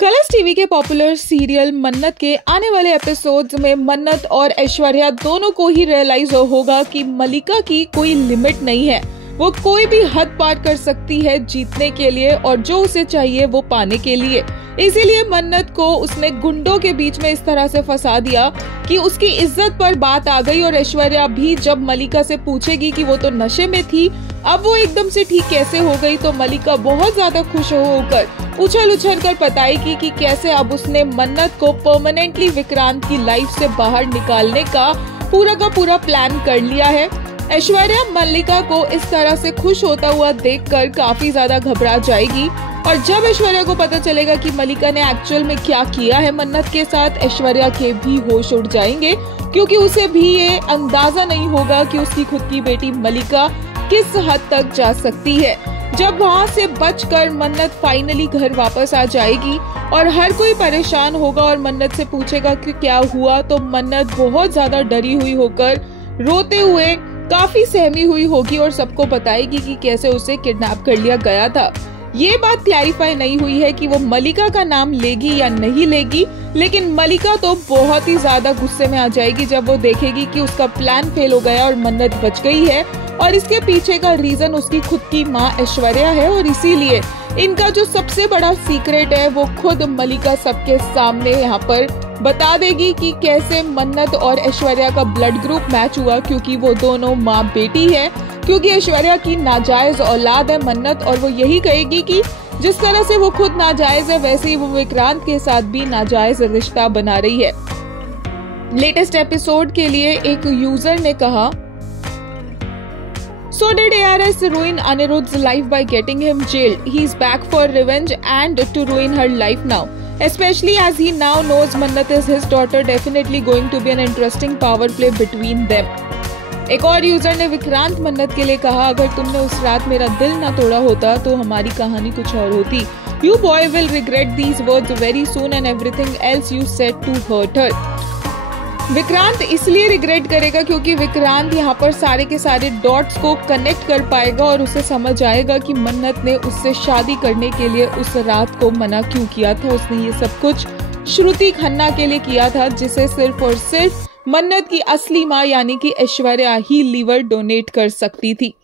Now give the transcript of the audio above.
Colors TV के popular serial मन्नत के आने वाले एपिसोड्स में मन्नत और ऐश्वर्या दोनों को ही रियलाइज होगा कि मलिका की कोई लिमिट नहीं है। वो कोई भी हद पार कर सकती है जीतने के लिए और जो उसे चाहिए वो पाने के लिए। इसीलिए मन्नत को उसने गुंडों के बीच में इस तरह से फंसा दिया कि उसकी इज्जत पर बात आ गई। और ऐश्वर्या भी जब मलिका से पूछेगी कि वो तो नशे में थी, अब वो एकदम से ठीक कैसे हो गई, तो मलिका बहुत ज्यादा खुश होकर उछल उछल कर बताएगी कि कैसे अब उसने मन्नत को परमानेंटली विक्रांत की लाइफ से बाहर निकालने का पूरा प्लान कर लिया है। ऐश्वर्या मल्लिका को इस तरह से खुश होता हुआ देखकर काफी ज्यादा घबरा जाएगी। और जब ऐश्वर्या को पता चलेगा कि मल्लिका ने एक्चुअल में क्या किया है मन्नत के साथ, ऐश्वर्या के भी होश उड़ जाएंगे, क्योंकि उसे भी ये अंदाजा नहीं होगा कि उसकी खुद की बेटी मल्लिका किस हद तक जा सकती है। जब वहाँ से बचकर मन्नत फाइनली घर वापस आ जाएगी और हर कोई परेशान होगा और मन्नत से पूछेगा कि क्या हुआ, तो मन्नत बहुत ज्यादा डरी हुई होकर रोते हुए काफी सहमी हुई होगी और सबको बताएगी कि कैसे उसे किडनैप कर लिया गया था। ये बात क्लैरिफाई नहीं हुई है कि वो मलिका का नाम लेगी या नहीं लेगी, लेकिन मलिका तो बहुत ही ज्यादा गुस्से में आ जाएगी जब वो देखेगी कि उसका प्लान फेल हो गया और मन्नत बच गई है। और इसके पीछे का रीजन उसकी खुद की माँ ऐश्वर्या है और इसीलिए इनका जो सबसे बड़ा सीक्रेट है वो खुद मलिका सबके सामने यहाँ पर बता देगी कि कैसे मन्नत और ऐश्वर्या का ब्लड ग्रुप मैच हुआ, क्योंकि वो दोनों माँ बेटी है। क्योंकि ऐश्वर्या की नाजायज औलाद है मन्नत, और वो यही कहेगी कि जिस तरह से वो खुद नाजायज है वैसे ही वो विक्रांत के साथ भी नाजायज रिश्ता बना रही है। लेटेस्ट एपिसोड के लिए एक यूजर ने कहा, So did ARS ruin Anirudh's life by getting him jailed? He's back for revenge and to ruin her life now. Especially as he now knows Mannat is his daughter, definitely going to be an interesting power play between them. एक और user ने विक्रांत मन्नत के लिए कहा, अगर तुमने उस रात मेरा दिल ना तोड़ा होता तो हमारी कहानी कुछ और होती. You boy will regret these words very soon and everything else you said to hurt her. Vikrant इसलिए रिग्रेट करेगा क्योंकि विक्रांत यहाँ पर सारे के सारे डॉट्स को कनेक्ट कर पाएगा और उसे समझ आएगा कि मन्नत ने उससे शादी करने के लिए उस रात को मना क्यों किया था। उसने ये सब कुछ श्रुति खन्ना के लिए किया था, जिसे सिर्फ और सिर्फ मन्नत की असली माँ यानी कि ऐश्वर्या ही लीवर डोनेट कर सकती थी।